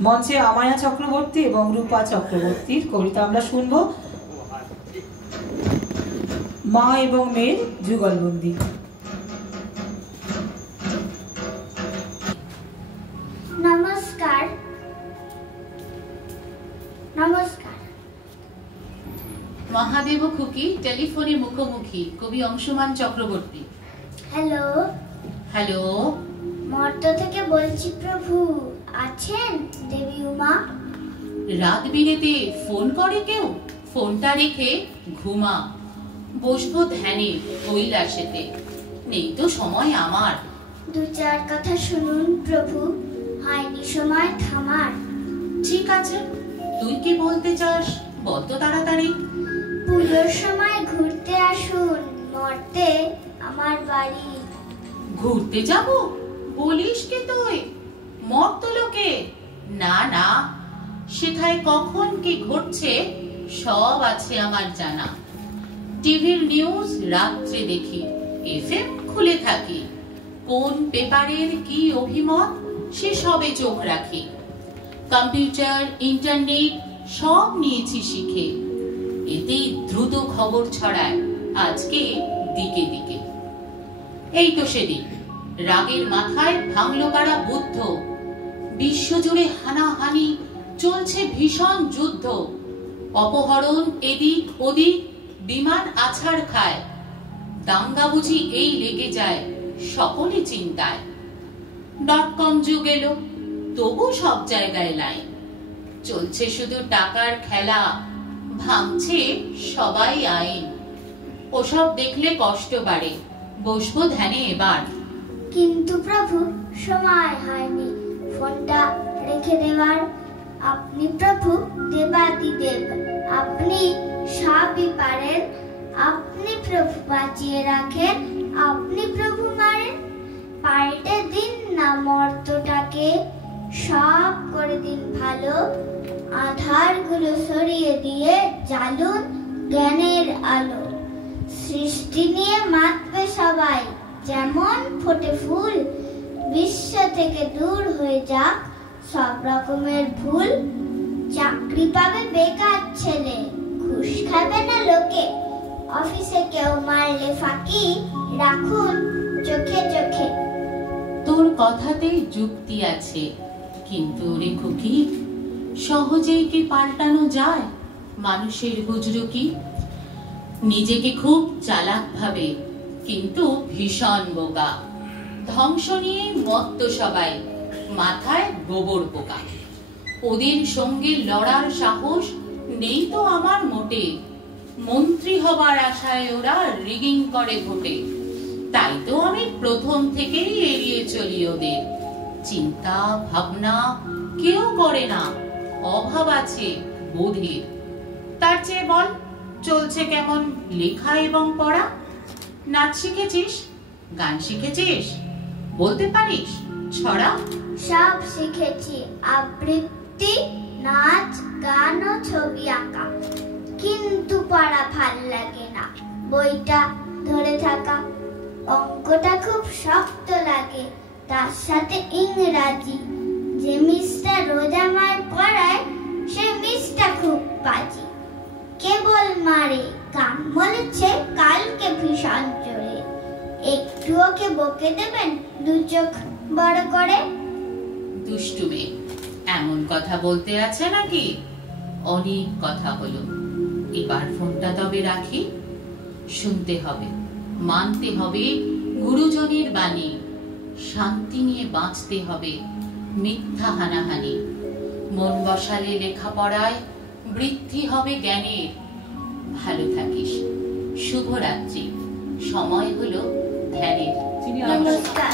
মঞ্চে আমায়া চক্রবর্তী এবং রূপা চক্রবর্তীর কবিতা আমরা শুনবো। মা এবং মেয়ের যুগলবন্দি। নমস্কার। নমস্কার। মহাদেব খুকি টেলিফোনে মুখোমুখি কবি অংশুমান চক্রবর্তী। হ্যালো। হ্যালো। মর্ত থেকে বলছি প্রভু, আছেন দেবী উমা? রাত বিরেতে ফোন করে কেউ? ফোনটা রেখে ঘুমা। বসবো ধ্যানে কৈলাসেতে, নেই তো সময় আমার। দু চার কথা শুনুন প্রভু, হয়নি সময় থামার। ঠিক আছে, তুই কি বলতে চাস বল তো তাড়াতাড়ি। পুজোর সময় ঘুরতে আসুন মর্তে আমার বাড়ি। ঘুরতে যাব বলিস কি তুই? মর্ত লোকে? না না, সেথায় কখন কি ঘটছে সব আছে আমার জানা। টিভির নিউজ রাত্রে দেখি, এফএম খুলে থাকি, কোন পেপারের কি অভিমত সে সবে চোখ রাখি। কম্পিউটার ইন্টারনেট সব নিয়েছি শিখে, এতেই দ্রুত খবর ছড়ায় আজকে দিকে দিকে। এই তো সেদিন রাগের মাথায় ভাঙলো কারা বুদ্ধ, বিশ্বজুড়ে হানাহানি চলছে ভীষণ যুদ্ধ। অপহরণ এদিক ওদিক, বিমান আছাড় খায়, দাঙ্গা বুঝি এই লেগে যায় সকলে চিন্তায়। .com যুগ এলো, তবু সব জায়গায় লাইন, চলছে শুধু টাকার খেলা, ভাঙছে সবাই আইন। ওসব দেখলে কষ্ট বাড়ে, বসবো ধ্যানে এবার। কিন্তু প্রভু সময় হয়নি ফোনটা রেখে দেওয়ার। আপনি প্রভু দেবাদিদেব, আপনি সবই পারেন। আপনি প্রভু বাঁচিয়ে রাখেন, আপনি প্রভু মারেন। পাল্টে দিন না মর্তটাকে, সব করে দিন ভালো। আধারগুলো সরিয়ে দিয়ে জ্বালুন জ্ঞানের আলো। সৃষ্টি নিয়ে মাতবে সবাই যেমন ফোটে ফুল, বিশ্ব থেকে দূর হয়ে যাক সব রকমের ভুল। চাকরি পাবে বেকার ছেলে, ঘুষ খাবে না লোকে। অফিসে কেউ মারলে ফাঁকি, রাখুন চোখে চোখে। তোর কথাতে যুক্তি আছে, কিন্তু রে খুকি, সহজেই কি পাল্টানো যায় মানুষের বুজরুকি? নিজেকে খুব চালাক ভাবে, কিন্তু ভীষণ বোকা। ধ্বংস নিয়ে মত্ত সবাই, মাথায় গোবর পোকা। ওদের সঙ্গে লড়ার সাহস নেই তো আমার মোটে। মন্ত্রী হবার আশায় ওরা রিগিং করে ভোটে, তাই তো আমি প্রথম থেকেই এড়িয়ে চলি ওদের। চিন্তা ভাবনা কেউ করে না, অভাব আছে বোধের। তার চেয়ে বল চলছে কেমন লেখা এবং পড়া? নাচ শিখেছিস? গান শিখেছিস? বলতে পারিস ছড়া? সব শিখেছি, আবৃত্তি, নাচ, গান ও ছবি আঁকা। কিন্তু পড়া ভাল লাগে না, বইটা ধরে থাকা। অঙ্কটা খুব শক্ত লাগে, তার সাথে ইংরাজি। যে মিসটা রোজ আমায় পড়ায় সে মিসটা খুব বাজি। কেবল মারে, গান বলেছে কালকে ভীষণ জোরে। একটু ওকে বকে দেবেন দু চোখ বড় করে। দুষ্টু মেয়ে, এমন কথা বলতে আছে নাকি? অনেক কথা হলো, এবার ফোনটা তবে রাখি। শুনতে হবে, মানতে হবে গুরুজনের বাণী। শান্তি নিয়ে বাঁচতে হবে, মিথ্যা হানাহানি। মন বসালে লেখাপড়ায় বৃদ্ধি হবে জ্ঞানের। ভালো থাকিস, শুভরাত্রি। সময় হলো ধ্যানের। নমস্কার।